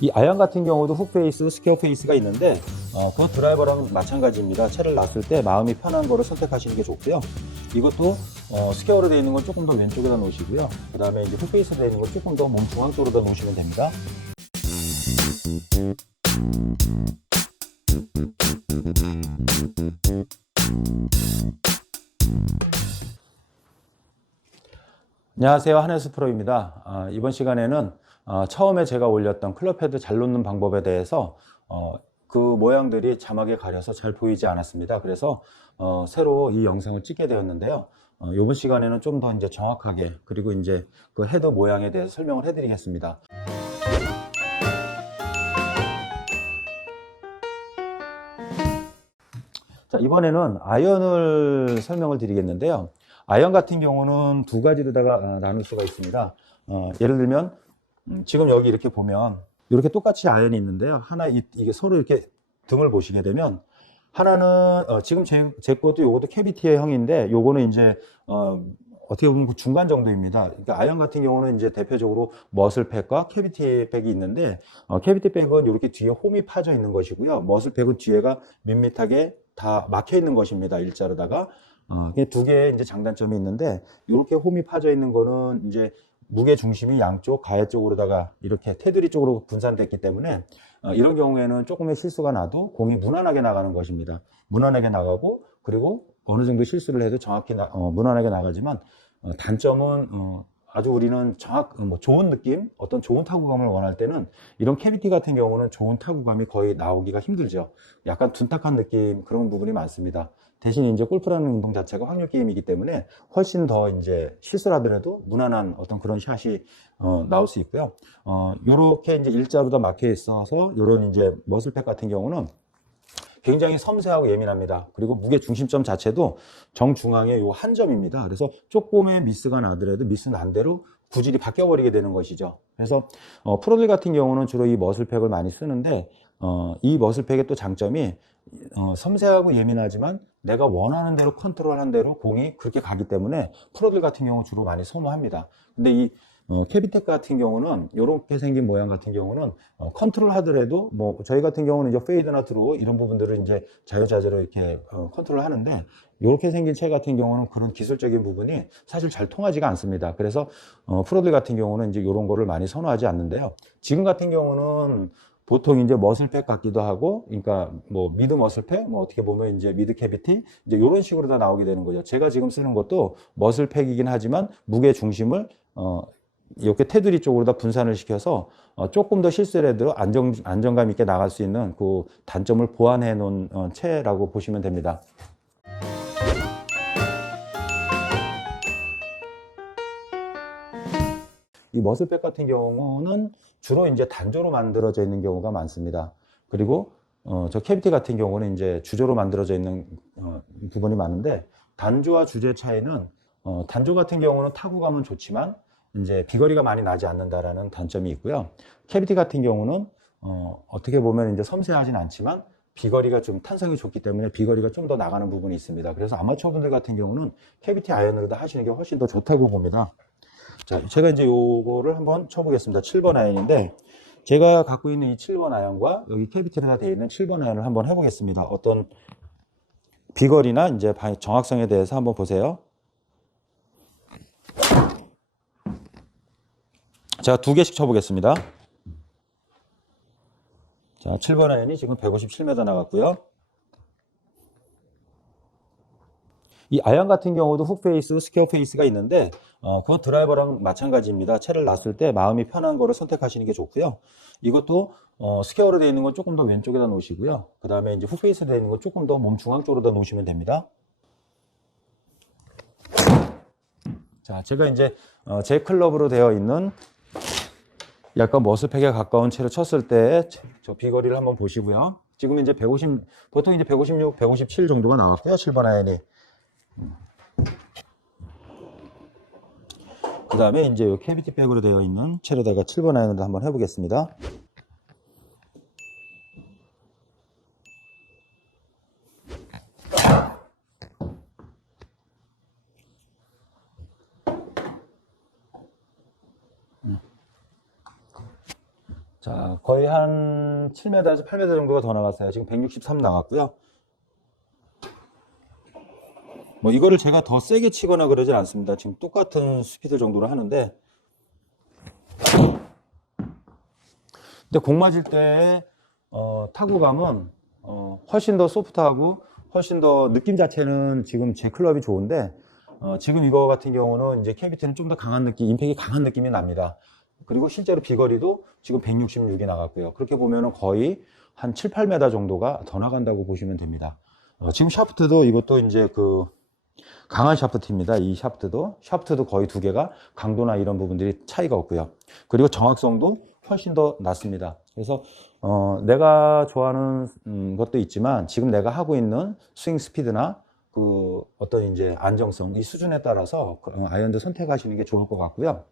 이 아이언 같은 경우도 훅 페이스, 스퀘어 페이스가 있는데 그 드라이버랑 마찬가지입니다. 채를 놨을 때 마음이 편한 거를 선택하시는 게 좋고요. 이것도 스퀘어로 되어 있는 건 조금 더 왼쪽에다 놓으시고요. 그 다음에 이제 훅 페이스로 되어 있는 건 조금 더 몸 중앙 쪽으로 놓으시면 됩니다. 안녕하세요, 한혜수 프로입니다. 이번 시간에는 처음에 제가 올렸던 클럽 헤드 잘 놓는 방법에 대해서 그 모양들이 자막에 가려서 잘 보이지 않았습니다. 그래서 새로 이 영상을 찍게 되었는데요. 이번 시간에는 좀 더 이제 정확하게, 그리고 이제 그 헤드 모양에 대해서 설명을 해드리겠습니다. 자, 이번에는 아이언을 설명을 드리겠는데요. 아이언 같은 경우는 두 가지로다가 나눌 수가 있습니다. 예를 들면 지금 여기 이렇게 보면 이렇게 똑같이 아이언이 있는데요. 하나 이게 서로 이렇게 등을 보시게 되면 하나는 지금 제 것도 요것도 캐비티의 형인데 요거는 이제 어떻게 보면 그 중간 정도입니다. 그러니까 아이언 같은 경우는 이제 대표적으로 머슬팩과 캐비티 백이 있는데 캐비티 백은 이렇게 뒤에 홈이 파져 있는 것이고요. 머슬팩은 뒤에가 밋밋하게 다 막혀 있는 것입니다. 일자로다가 두 개의 이제 장단점이 있는데 이렇게 홈이 파져 있는 거는 이제 무게 중심이 양쪽 가해 쪽으로다가 이렇게 테두리 쪽으로 분산됐기 때문에 이런 경우에는 조금의 실수가 나도 공이 무난하게 나가는 것입니다. 무난하게 나가고 그리고 어느 정도 실수를 해도 정확히 무난하게 나가지만 단점은 아주 우리는 좋은 느낌, 어떤 좋은 타구감을 원할 때는 이런 캐비티 같은 경우는 좋은 타구감이 거의 나오기가 힘들죠. 약간 둔탁한 느낌 그런 부분이 많습니다. 대신 이제 골프라는 운동 자체가 확률 게임이기 때문에 훨씬 더 이제 실수를 하더라도 무난한 어떤 그런 샷이 나올 수 있고요. 요렇게 이제 일자로 다 막혀 있어서 요런 이제 머슬팩 같은 경우는 굉장히 섬세하고 예민합니다. 그리고 무게 중심점 자체도 정중앙에 요 한 점입니다. 그래서 조금의 미스가 나더라도 미스 난 대로 구질이 바뀌어버리게 되는 것이죠. 그래서 프로들 같은 경우는 주로 이 머슬팩을 많이 쓰는데 이 머슬팩의 또 장점이 섬세하고 예민하지만 내가 원하는 대로 컨트롤한 대로 공이 그렇게 가기 때문에 프로들 같은 경우 주로 많이 선호합니다. 근데 이 캐비텍 같은 경우는 이렇게 생긴 모양 같은 경우는 컨트롤 하더라도 뭐 저희 같은 경우는 이제 페이드나 드로우 이런 부분들을 이제 자유자재로 이렇게 컨트롤 하는데 이렇게 생긴 채 같은 경우는 그런 기술적인 부분이 사실 잘 통하지가 않습니다. 그래서 프로들 같은 경우는 이제 이런 거를 많이 선호하지 않는데요. 지금 같은 경우는 보통 이제 머슬팩 같기도 하고, 그러니까 뭐 미드 머슬팩, 뭐 어떻게 보면 이제 미드 캐비티, 이제 이런 식으로 다 나오게 되는 거죠. 제가 지금 쓰는 것도 머슬팩이긴 하지만 무게 중심을 이렇게 테두리 쪽으로 다 분산을 시켜서 조금 더 실수를 해도 안정감 있게 나갈 수 있는 그 단점을 보완해 놓은 채라고 보시면 됩니다. 이 머슬백 같은 경우는 주로 이제 단조로 만들어져 있는 경우가 많습니다. 그리고 저 캐비티 같은 경우는 이제 주조로 만들어져 있는 부분이 많은데 단조와 주제 차이는 단조 같은 경우는 타구감은 좋지만 이제 비거리가 많이 나지 않는다라는 단점이 있고요. 캐비티 같은 경우는 어떻게 보면 이제 섬세하진 않지만 비거리가 좀 탄성이 좋기 때문에 비거리가 좀 더 나가는 부분이 있습니다. 그래서 아마추어 분들 같은 경우는 캐비티 아이언으로 하시는 게 훨씬 더 좋다고 봅니다. 자, 제가 이제 요거를 한번 쳐보겠습니다. 7번 아이언인데, 제가 갖고 있는 이 7번 아이언과 여기 캐비티가 되어 있는 7번 아이언을 한번 해보겠습니다. 어떤 비거리나 이제 정확성에 대해서 한번 보세요. 제가 두 개씩 쳐보겠습니다. 자, 7번 아이언이 지금 157m 나갔고요. 이 아이언 같은 경우도 훅 페이스, 스퀘어 페이스가 있는데 그 드라이버랑 마찬가지입니다. 채를 놨을 때 마음이 편한 거를 선택하시는 게 좋고요. 이것도 스퀘어로 되어 있는 건 조금 더 왼쪽에다 놓으시고요. 그 다음에 이제 훅 페이스로 되어 있는 건 조금 더 몸 중앙 쪽으로 놓으시면 됩니다. 자, 제가 이제 제 클럽으로 되어 있는 약간 머슬팩에 가까운 채를 쳤을 때 저 비거리를 한번 보시고요. 지금 이제 150, 보통 이제 156, 157 정도가 나왔고요. 7번 아이언이. 그 다음에 이제 이 캐비티 백으로 되어 있는 채로다가 7번 아이언으로 한번 해보겠습니다. 자, 거의 한 7m에서 8m 정도가 더 나갔어요. 지금 163 나갔고요. 뭐 이거를 제가 더 세게 치거나 그러진 않습니다. 지금 똑같은 스피드 정도로 하는데, 근데 공 맞을 때 타구감은 훨씬 더 소프트하고 훨씬 더 느낌 자체는 지금 제 클럽이 좋은데, 지금 이거 같은 경우는 이제 KBT는 좀 더 강한 느낌, 임팩이 강한 느낌이 납니다. 그리고 실제로 비거리도 지금 166이 나갔고요. 그렇게 보면은 거의 한 7, 8m 정도가 더 나간다고 보시면 됩니다. 지금 샤프트도 이것도 이제 그 강한 샤프트입니다. 이 샤프트도 거의 두 개가 강도나 이런 부분들이 차이가 없고요. 그리고 정확성도 훨씬 더 낮습니다. 그래서 내가 좋아하는 것도 있지만 지금 내가 하고 있는 스윙 스피드나 그 어떤 이제 안정성 이 수준에 따라서 아이언도 선택하시는 게 좋을 것 같고요.